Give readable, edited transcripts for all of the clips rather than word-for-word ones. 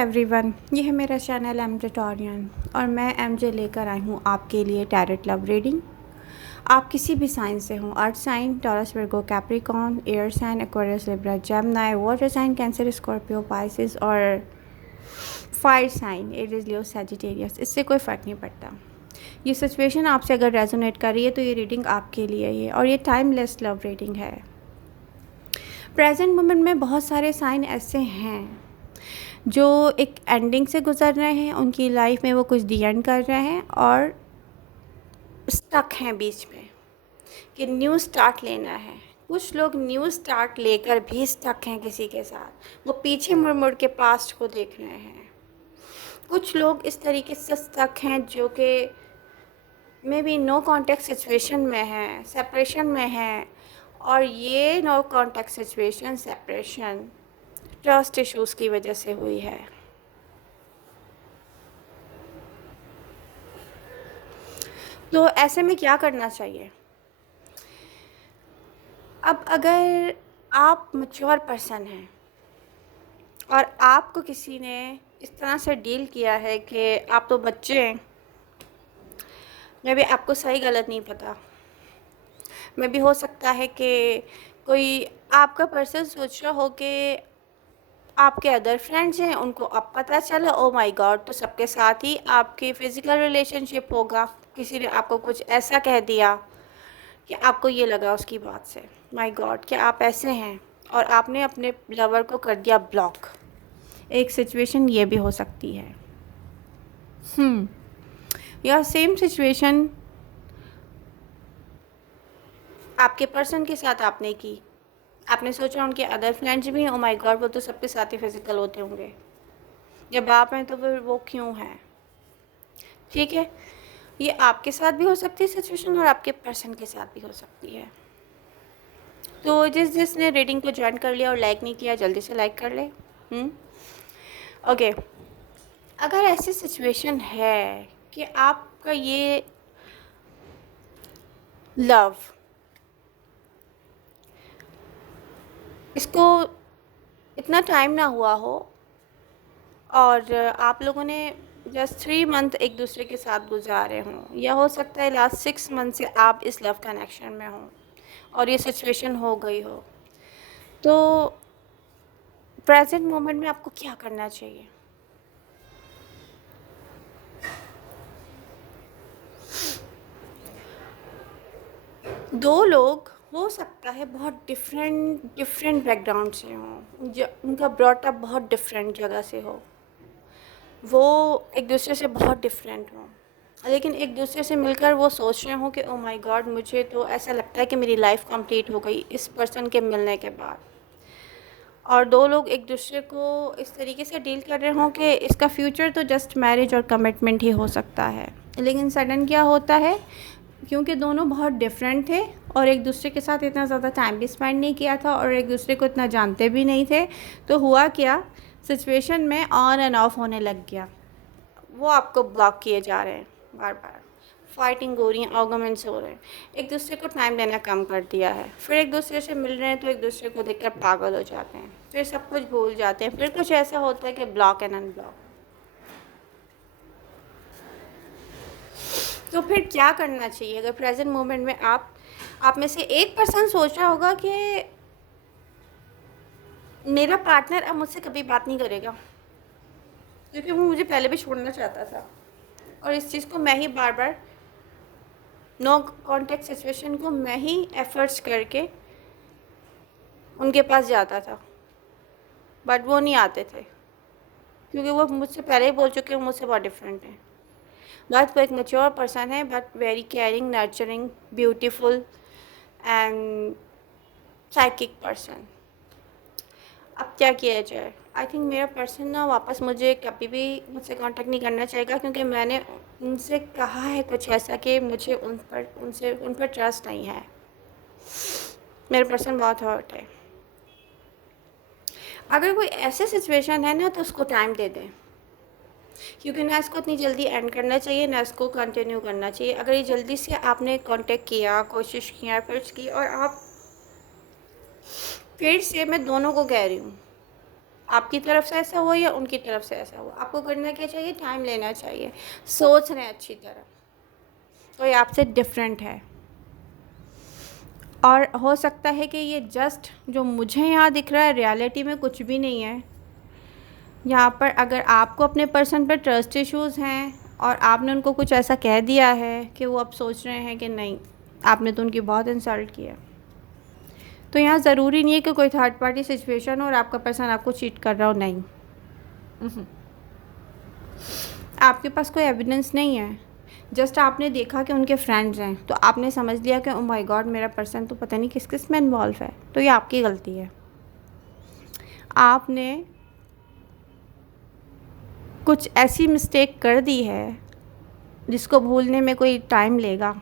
Everyone, ये है मेरा चैनल एमजे टोरियन और मैं एमजे लेकर आई हूँ आपके लिए टैरेट लव रीडिंग। आप किसी भी साइन से हों, earth sign, Taurus, Virgo, Capricorn, air sign, Aquarius, Libra, Gemini, water sign, Cancer, Scorpio, Pisces और fire sign, Aries, Leo, Sagittarius, इससे कोई फ़र्क नहीं पड़ता। ये सिचुएशन आपसे अगर रेजोनेट कर रही है तो ये रीडिंग आपके लिए ही है और ये टाइमलेस लव रीडिंग है। प्रेजेंट मोमेंट में बहुत सारे साइन ऐसे हैं जो एक एंडिंग से गुज़र रहे हैं, उनकी लाइफ में वो कुछ दी एंड कर रहे हैं और स्टक हैं बीच में कि न्यू स्टार्ट लेना है। कुछ लोग न्यू स्टार्ट लेकर भी स्टक हैं किसी के साथ, वो पीछे मुड़ मुड़ के पास्ट को देख रहे हैं। कुछ लोग इस तरीके से स्टक हैं जो कि maybe no contact situation में है, सेपरेशन में है, और ये no contact situation, separation trust issues की वजह से हुई है। तो ऐसे में क्या करना चाहिए? अब अगर आप मैच्योर पर्सन हैं और आपको किसी ने इस तरह से डील किया है कि आप तो बच्चे हैं, मे भी आपको सही गलत नहीं पता, मे भी हो सकता है कि कोई आपका पर्सन सोच रहा हो कि आपके अदर फ्रेंड्स हैं, उनको अब पता चला, ओ माय गॉड, तो सबके साथ ही आपकी फ़िज़िकल रिलेशनशिप होगा। किसी ने आपको कुछ ऐसा कह दिया कि आपको ये लगा उसकी बात से, माय गॉड क्या आप ऐसे हैं, और आपने अपने लवर को कर दिया ब्लॉक। एक सिचुएशन ये भी हो सकती है। या सेम सिचुएशन आपके पर्सन के साथ आपने की। आपने सोचा उनके अदर फ्रेंड्स भी हैं, ओ माय गॉड वो तो सबके साथ ही फिज़िकल होते होंगे, जब आप हैं तो फिर वो क्यों हैं? ठीक है, ये आपके साथ भी हो सकती है सिचुएशन और आपके पर्सन के साथ भी हो सकती है। तो जिसने रीडिंग को ज्वाइन कर लिया और लाइक नहीं किया, जल्दी से लाइक कर ले। ओके, अगर ऐसी सिचुएशन है कि आपका ये लव, इसको इतना टाइम ना हुआ हो और आप लोगों ने जस्ट 3 मंथ एक दूसरे के साथ गुजारे हों, या हो सकता है लास्ट 6 मंथ से आप इस लव कनेक्शन में हों और ये सिचुएशन हो गई हो, तो प्रेजेंट मोमेंट में आपको क्या करना चाहिए? दो लोग हो सकता है बहुत डिफरेंट बैकग्राउंड से हों, जो उनका ब्रॉट अप बहुत डिफरेंट जगह से हो, वो एक दूसरे से बहुत डिफरेंट हों, लेकिन एक दूसरे से मिलकर वो सोच रहे हों कि ओ माय गॉड मुझे तो ऐसा लगता है कि मेरी लाइफ कंप्लीट हो गई इस पर्सन के मिलने के बाद। और दो लोग एक दूसरे को इस तरीके से डील कर रहे हों कि इसका फ्यूचर तो जस्ट मैरिज और कमिटमेंट ही हो सकता है, लेकिन सडन क्या होता है, क्योंकि दोनों बहुत डिफरेंट थे और एक दूसरे के साथ इतना ज़्यादा टाइम भी स्पेंड नहीं किया था और एक दूसरे को इतना जानते भी नहीं थे, तो हुआ क्या, सिचुएशन में ऑन एंड ऑफ होने लग गया। वो आपको ब्लॉक किए जा रहे हैं, बार बार फाइटिंग हो रही है, आर्गुमेंट्स हो रहे हैं, एक दूसरे को टाइम देना कम कर दिया है, फिर एक दूसरे से मिल रहे हैं तो एक दूसरे को देखकर पागल हो जाते हैं, फिर सब कुछ भूल जाते हैं, फिर कुछ ऐसा होता है कि ब्लॉक एंड अनब्लॉक। तो फिर क्या करना चाहिए? अगर प्रेजेंट मोमेंट में आप में से एक पर्सन सोच रहा होगा कि मेरा पार्टनर अब मुझसे कभी बात नहीं करेगा क्योंकि वो मुझे पहले भी छोड़ना चाहता था, और इस चीज़ को मैं ही बार बार नो कॉन्टेक्ट सिचुएशन को मैं ही एफर्ट्स करके उनके पास जाता था, बट वो नहीं आते थे क्योंकि वो मुझसे पहले ही बोल चुके हैं मुझसे बहुत डिफरेंट है। बट वो एक मैच्योर पर्सन है, but very caring, nurturing, beautiful and psychic person. अब क्या किया जाए? आई थिंक मेरा पर्सन ना वापस मुझे कभी भी मुझसे कांटेक्ट नहीं करना चाहेगा क्योंकि मैंने उनसे कहा है कुछ ऐसा कि मुझे उन पर ट्रस्ट नहीं है। मेरा पर्सन बहुत हर्ट है। अगर कोई ऐसे सिचुएशन है ना तो उसको टाइम दे दें, क्योंकि ना इसको इतनी जल्दी एंड करना चाहिए ना इसको कंटिन्यू करना चाहिए। अगर ये जल्दी से आपने कांटेक्ट किया, कोशिश किया, एफर्ट्स की, और आप फिर से, मैं दोनों को कह रही हूँ, आपकी तरफ से ऐसा हुआ या उनकी तरफ से ऐसा हुआ, आपको करना क्या चाहिए, टाइम लेना चाहिए, सोच रहे हैं अच्छी तरह, कोई आपसे डिफरेंट है। और हो सकता है कि ये जस्ट जो मुझे यहाँ दिख रहा है रियलिटी में कुछ भी नहीं है। यहाँ पर अगर आपको अपने पर्सन पर ट्रस्ट इश्यूज़ हैं और आपने उनको कुछ ऐसा कह दिया है कि वो अब सोच रहे हैं कि नहीं, आपने तो उनकी बहुत इंसल्ट किया, तो यहाँ ज़रूरी नहीं है कि कोई थर्ड पार्टी सिचुएशन हो और आपका पर्सन आपको चीट कर रहा हो, नहीं। आपके पास कोई एविडेंस नहीं है, जस्ट आपने देखा कि उनके फ्रेंड्स हैं तो आपने समझ लिया कि ओ माय गॉड मेरा पर्सन तो पता नहीं किस किस में इन्वॉल्व है, तो ये आपकी गलती है। आपने कुछ ऐसी मिस्टेक कर दी है जिसको भूलने में कोई टाइम लेगा।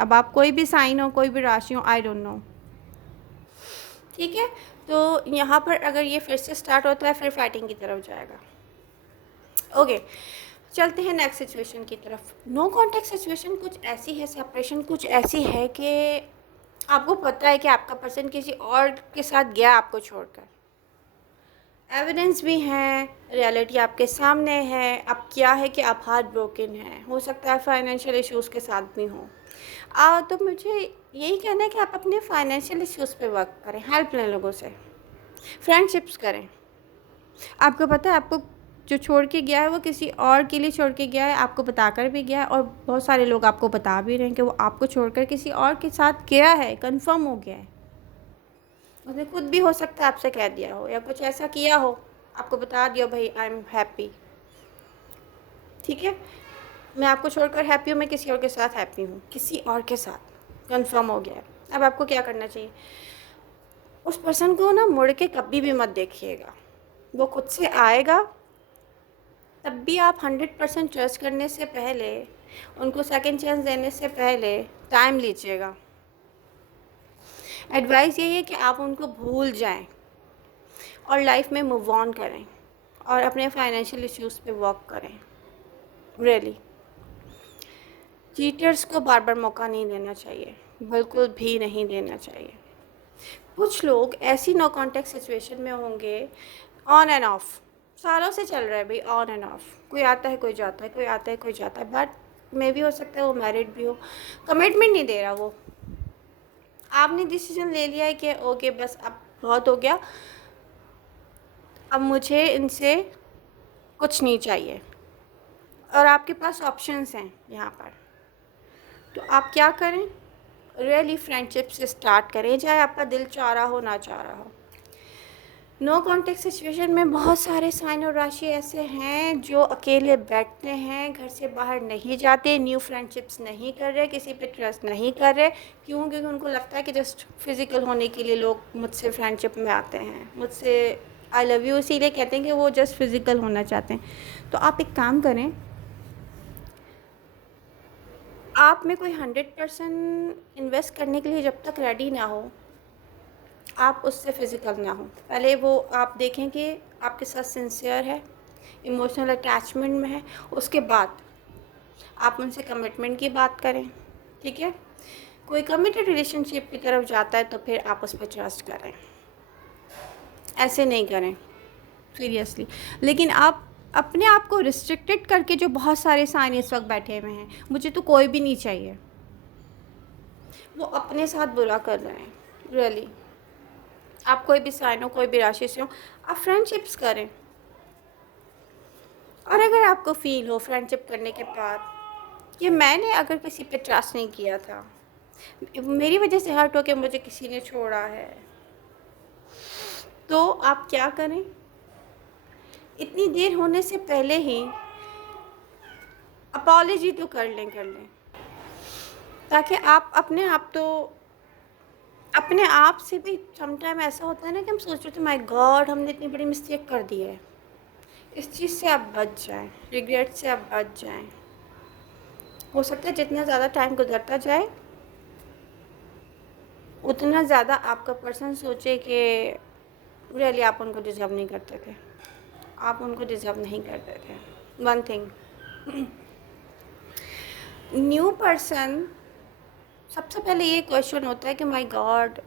अब आप कोई भी साइन हो, कोई भी राशि हो, आई डोंट नो, ठीक है। तो यहाँ पर अगर ये फिर से स्टार्ट होता है फिर फाइटिंग की तरफ जाएगा। ओके, चलते हैं नेक्स्ट सिचुएशन की तरफ। नो कॉन्टैक्ट सिचुएशन कुछ ऐसी है, सेपरेशन कुछ ऐसी है कि आपको पता है कि आपका पर्सन किसी और के साथ गया आपको छोड़कर, एविडेंस भी हैं, रियलिटी आपके सामने है। अब क्या है कि आप हार्ट ब्रोकन हैं, हो सकता है फाइनेंशियल इश्यूज़ के साथ भी हों। तो मुझे यही कहना है कि आप अपने फाइनेंशियल इश्यूज़ पे वर्क करें, हेल्प लें लोगों से, फ्रेंडशिप्स करें। आपको पता है आपको जो छोड़ के गया है वो किसी और के लिए छोड़ के गया है, आपको बताकर भी गया है, और बहुत सारे लोग आपको बता भी रहे हैं कि वो आपको छोड़कर किसी और के साथ गया है, कंफर्म हो गया है। उसने खुद भी हो सकता है आपसे कह दिया हो या कुछ ऐसा किया हो, आपको बता दिया भाई आई एम हैप्पी, ठीक है, मैं आपको छोड़कर हैप्पी हूँ, मैं किसी और के साथ हैप्पी हूँ, किसी और के साथ कंफर्म हो गया है। अब आपको क्या करना चाहिए, उस पर्सन को ना मुड़ के कभी भी मत देखिएगा, वो खुद से आएगा। तब भी आप 100% ट्रस्ट करने से पहले, उनको सेकंड चांस देने से पहले टाइम लीजिएगा। एडवाइस यही है कि आप उनको भूल जाएं और लाइफ में मूव ऑन करें और अपने फाइनेंशियल इश्यूज़ पे वर्क करें। रियली चीटर्स को बार बार मौका नहीं देना चाहिए, बिल्कुल भी नहीं देना चाहिए। कुछ लोग ऐसी नो कॉन्टैक्ट सिचुएशन में होंगे, ऑन एंड ऑफ सालों से चल रहा है भाई, ऑन एंड ऑफ, कोई आता है कोई जाता है, कोई आता है कोई जाता है, बट मे भी हो सकता है वो मैरिड भी हो, कमिटमेंट नहीं दे रहा वो। आपने डिसीजन ले लिया है कि ओके बस अब बहुत हो गया, अब मुझे इनसे कुछ नहीं चाहिए, और आपके पास ऑप्शंस हैं यहाँ पर, तो आप क्या करें, रियली फ्रेंडशिप से स्टार्ट करें, चाहे आपका दिल चाह रहा हो ना चाह रहा हो। नो कॉन्टेक्ट सिचुएशन में बहुत सारे साइन और राशि ऐसे हैं जो अकेले बैठते हैं, घर से बाहर नहीं जाते, न्यू फ्रेंडशिप्स नहीं कर रहे, किसी पे ट्रस्ट नहीं कर रहे। क्यों? क्योंकि उनको लगता है कि जस्ट फिज़िकल होने के लिए लोग मुझसे फ्रेंडशिप में आते हैं, मुझसे आई लव यू इसीलिए कहते हैं कि वो जस्ट फिज़िकल होना चाहते हैं। तो आप एक काम करें, आप में कोई 100% इन्वेस्ट करने के लिए जब तक रेडी ना हो, आप उससे फ़िज़िकल ना हो। पहले वो आप देखें कि आपके साथ सिंसियर है, इमोशनल अटैचमेंट में है, उसके बाद आप उनसे कमिटमेंट की बात करें, ठीक है। कोई कमिटेड रिलेशनशिप की तरफ जाता है तो फिर आप उस पर ट्रस्ट करें, ऐसे नहीं करें सीरियसली। लेकिन आप अपने आप को रिस्ट्रिक्टेड करके, जो बहुत सारे साइन इस वक्त बैठे हुए हैं, मुझे तो कोई भी नहीं चाहिए, वो अपने साथ बुरा कर रहे हैं। रियली आप कोई भी साइन हो, कोई भी राशि से हो, आप फ्रेंडशिप्स करें। और अगर आपको फील हो फ्रेंडशिप करने के बाद कि मैंने अगर किसी पे ट्रस्ट नहीं किया था, मेरी वजह से हर्ट हो के मुझे किसी ने छोड़ा है, तो आप क्या करें, इतनी देर होने से पहले ही अपॉलॉजी तो कर लें, ताकि आप अपने आप से भी, समटाइम ऐसा होता है ना कि हम सोच रहे थे माय गॉड हमने इतनी बड़ी मिस्टेक कर दी है, इस चीज़ से आप बच जाएं, रिग्रेट से आप बच जाएं। हो सकता है जितना ज़्यादा टाइम गुजरता जाए उतना ज़्यादा आपका पर्सन सोचे कि रियली आप उनको डिज़र्व नहीं करते थे, आप उनको डिज़र्व नहीं करते थे। वन थिंग, न्यू पर्सन, सबसे पहले ये क्वेश्चन होता है कि माय गॉड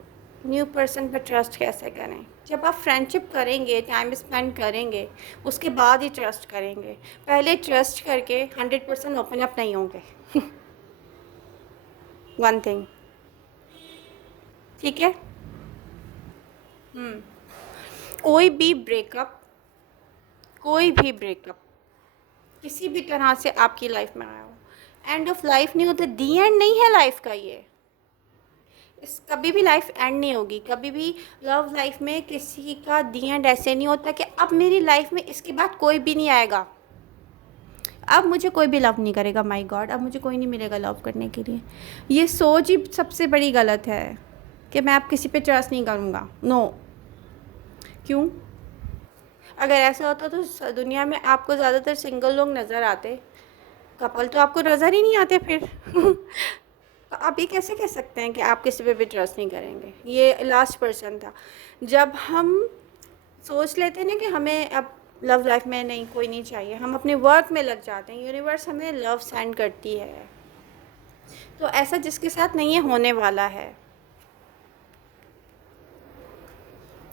न्यू पर्सन पर ट्रस्ट कैसे करें, जब आप फ्रेंडशिप करेंगे, टाइम स्पेंड करेंगे, उसके बाद ही ट्रस्ट करेंगे। पहले ट्रस्ट करके 100% ओपन अप नहीं होंगे। वन थिंग, ठीक है। कोई भी ब्रेकअप, कोई भी ब्रेकअप किसी भी तरह से आपकी लाइफ में आया हो, एंड ऑफ लाइफ नहीं होता, दी एंड नहीं है लाइफ का ये। इस कभी भी लाइफ एंड नहीं होगी, कभी भी लव लाइफ में किसी का दी एंड ऐसे नहीं होता कि अब मेरी लाइफ में इसके बाद कोई भी नहीं आएगा, अब मुझे कोई भी लव नहीं करेगा, माय गॉड अब मुझे कोई नहीं मिलेगा लव करने के लिए। ये सोच ही सबसे बड़ी गलत है कि मैं अब किसी पे ट्रस्ट नहीं करूँगा। नो, क्यों? अगर ऐसा होता तो दुनिया में आपको ज़्यादातर सिंगल लोग नज़र आते, कपल तो आपको नज़र ही नहीं आते फिर। तो आप ये कैसे कह सकते हैं कि आप किसी पे भी ट्रस्ट नहीं करेंगे? ये लास्ट पर्सन था। जब हम सोच लेते हैं ना कि हमें अब लव लाइफ में नहीं, कोई नहीं चाहिए, हम अपने वर्क में लग जाते हैं, यूनिवर्स हमें लव सेंड करती है। तो ऐसा जिसके साथ नहीं है होने वाला है,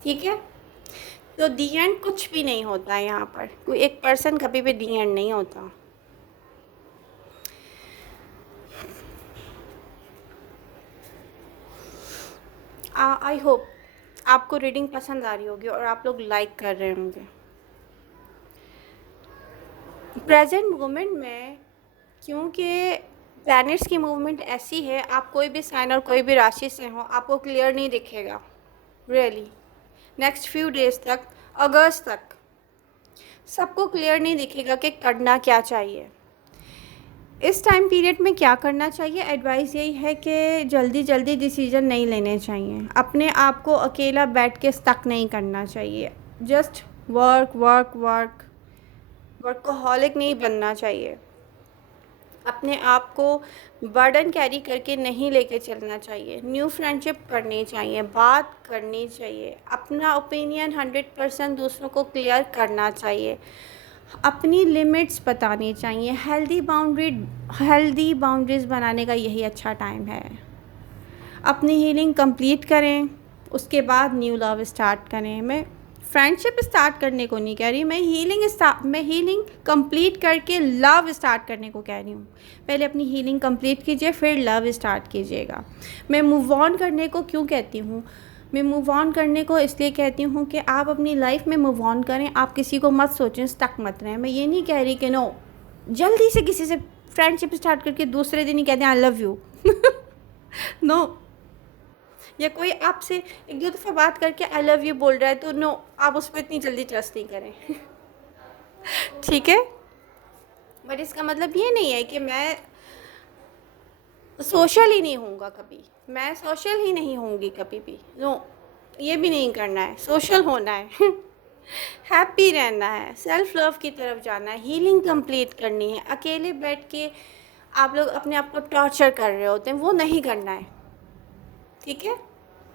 ठीक है। तो दी एंड कुछ भी नहीं होता है यहाँ पर, कोई एक पर्सन कभी भी दी एंड नहीं होता। आई होप आपको रीडिंग पसंद आ रही होगी और आप लोग लाइक कर रहे होंगे। प्रेजेंट मोमेंट में, क्योंकि प्लैनेट्स की मूवमेंट ऐसी है, आप कोई भी साइन और कोई भी राशि से हो, आपको क्लियर नहीं दिखेगा रियली। नेक्स्ट फ्यू डेज तक, अगस्त तक सबको क्लियर नहीं दिखेगा कि करना क्या चाहिए, इस टाइम पीरियड में क्या करना चाहिए। एडवाइस यही है कि जल्दी जल्दी डिसीजन नहीं लेने चाहिए, अपने आप को अकेला बैठ के स्टक नहीं करना चाहिए। Just work work work, workaholic नहीं बनना चाहिए। अपने आप को बर्डन कैरी करके नहीं लेके चलना चाहिए। न्यू फ्रेंडशिप करनी चाहिए, बात करनी चाहिए, अपना ओपिनियन 100% दूसरों को क्लियर करना चाहिए, अपनी लिमिट्स बतानी चाहिए। हेल्दी बाउंड्रीज़ बनाने का यही अच्छा टाइम है। अपनी हीलिंग कंप्लीट करें, उसके बाद न्यू लव स्टार्ट करें। मैं फ्रेंडशिप स्टार्ट करने को नहीं कह रही, मैं हीलिंग कंप्लीट करके लव स्टार्ट करने को कह रही हूँ। पहले अपनी हीलिंग कंप्लीट कीजिए, फिर लव स्टार्ट कीजिएगा। मैं मूव ऑन करने को क्यों कहती हूँ? मैं मूव ऑन करने को इसलिए कहती हूँ कि आप अपनी लाइफ में मूव ऑन करें, आप किसी को मत सोचें, स्टक मत रहें। मैं ये नहीं कह रही कि नो जल्दी से किसी से फ्रेंडशिप स्टार्ट करके दूसरे दिन ही कहते हैं आई लव यू। नो, या कोई आपसे एक दो दफ़ा बात करके आई लव यू बोल रहा है तो नो, आप उस पर इतनी जल्दी ट्रस्ट नहीं करें। ठीक है, बट इसका मतलब ये नहीं है कि मैं सोशल ही नहीं होऊंगा कभी, मैं सोशल ही नहीं होंगी कभी भी। नो, ये भी नहीं करना है, सोशल होना है। हैप्पी रहना है, सेल्फ लव की तरफ जाना है, हीलिंग कंप्लीट करनी है। अकेले बैठ के आप लोग अपने आप को टॉर्चर कर रहे होते हैं, वो नहीं करना है, ठीक है।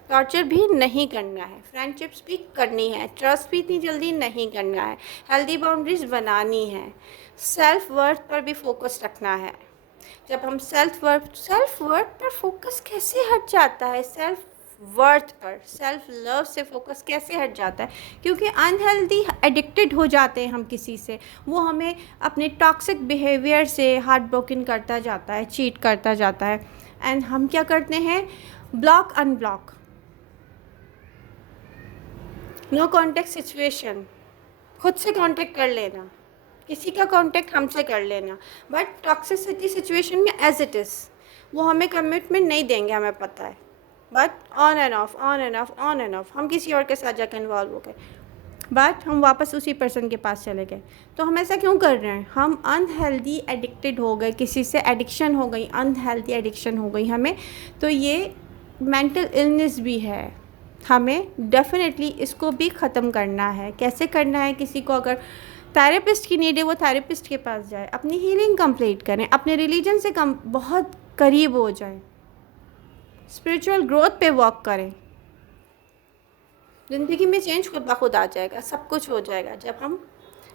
टॉर्चर भी नहीं करना है, फ्रेंडशिप्स भी करनी है, ट्रस्ट भी इतनी जल्दी नहीं करना है, हेल्दी बाउंड्रीज बनानी है, सेल्फ वर्थ पर भी फोकस रखना है। जब हम सेल्फ वर्थ पर फोकस कैसे हट जाता है, सेल्फ वर्थ पर, सेल्फ लव से फोकस कैसे हट जाता है? क्योंकि अनहेल्दी एडिक्टेड हो जाते हैं हम किसी से, वो हमें अपने टॉक्सिक बिहेवियर से हार्ट ब्रोकन करता जाता है, चीट करता जाता है, एंड हम क्या करते हैं? Block unblock, no contact situation, खुद से कांटेक्ट कर लेना, किसी का कांटेक्ट हमसे कर लेना, बट टॉक्सिसिटी सिचुएशन में एज इट इज़ वो हमें कमिटमेंट नहीं देंगे, हमें पता है, but on end of on end of on end of हम किसी और के साथ जाकर इन्वॉल्व हो गए, बट हम वापस उसी पर्सन के पास चले गए। तो हम ऐसा क्यों कर रहे हैं? हम अनहेल्दी एडिक्टेड हो गए, किसी से एडिक्शन हो गई, अनहेल्दी एडिक्शन हो गई हमें। तो ये मेंटल इलनेस भी है, हमें डेफिनेटली इसको भी ख़त्म करना है। कैसे करना है? किसी को अगर थेरेपिस्ट की नीड है, वो थेरेपिस्ट के पास जाए, अपनी हीलिंग कंप्लीट करें, अपने रिलीजन से बहुत करीब हो जाए, स्पिरिचुअल ग्रोथ पे वर्क करें। ज़िंदगी में चेंज खुद ब खुद आ जाएगा, सब कुछ हो जाएगा जब हम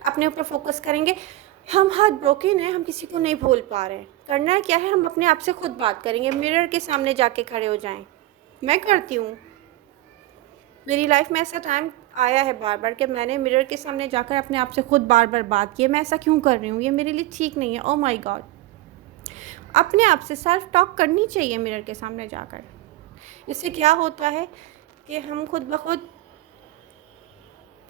अपने ऊपर फोकस करेंगे। हम हार्ट ब्रोकन हैं, हम किसी को नहीं भूल पा रहे हैं, करना क्या है? हम अपने आप से खुद बात करेंगे, मिरर के सामने जाके खड़े हो जाएं। मैं करती हूँ, मेरी लाइफ में ऐसा टाइम आया है बार बार कि मैंने मिरर के सामने जाकर अपने आप से खुद बार बार बात की है, मैं ऐसा क्यों कर रही हूँ, ये मेरे लिए ठीक नहीं है, ओ माय गॉड। अपने आप से सेल्फ टॉक करनी चाहिए मिरर के सामने जाकर। इससे क्या होता है कि हम खुद ब खुद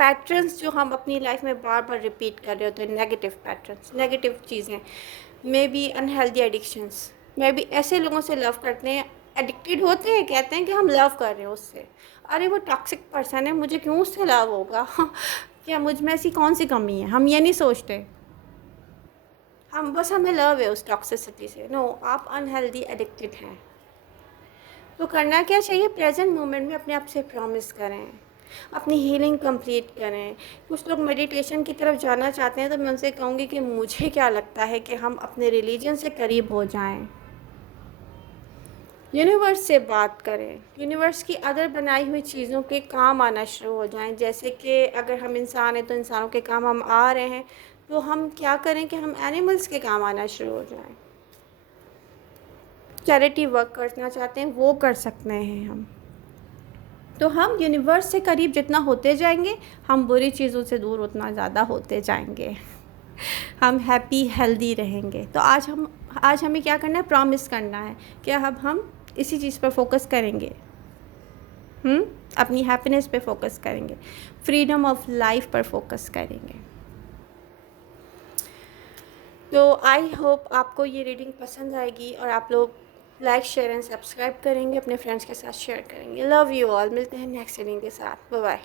पैटर्न्स जो हम अपनी लाइफ में बार बार रिपीट कर रहे होते हैं, नेगेटिव पैटर्न्स, नेगेटिव चीज़ें, may be unhealthy addictions, may be ऐसे लोगों से लव करते हैं, एडिक्टेड होते हैं, कहते हैं कि हम लव कर रहे हैं उससे, अरे वो टॉक्सिक पर्सन है, मुझे क्यों उससे लव होगा क्या मुझ में ऐसी कौन सी कमी है, हम ये नहीं सोचते, हम बस हमें लव है उस टॉक्सिसिटी से। नो, आप अनहेल्दी एडिक्टेड हैं। तो करना क्या चाहिए, प्रेजेंट मोमेंट में अपने आप से प्रॉमिस करें, अपनी हीलिंग कंप्लीट करें। कुछ लोग मेडिटेशन की तरफ जाना चाहते हैं, तो मैं उनसे कहूँगी कि मुझे क्या लगता है कि हम अपने रिलीजन से करीब हो जाएं, यूनिवर्स से बात करें, यूनिवर्स की अदर बनाई हुई चीज़ों के काम आना शुरू हो जाएं। जैसे कि अगर हम इंसान हैं तो इंसानों के काम हम आ रहे हैं, तो हम क्या करें कि हम एनिमल्स के काम आना शुरू हो जाएं। चैरिटी वर्क करना चाहते हैं वो कर सकते हैं हम। तो हम यूनिवर्स से करीब जितना होते जाएंगे, हम बुरी चीज़ों से दूर उतना ज़्यादा होते जाएंगे, हम हैप्पी हेल्दी रहेंगे। तो आज हमें क्या करना है, प्रॉमिस करना है कि अब हम इसी चीज़ पर फोकस करेंगे, अपनी हैप्पीनेस पे फोकस करेंगे, फ्रीडम ऑफ लाइफ पर फोकस करेंगे। तो आई होप आपको ये रीडिंग पसंद आएगी और आप लोग लाइक शेयर एंड सब्सक्राइब करेंगे, अपने फ्रेंड्स के साथ शेयर करेंगे। लव यू ऑल, मिलते हैं नेक्स्ट रीडिंग के साथ, बाय बाय।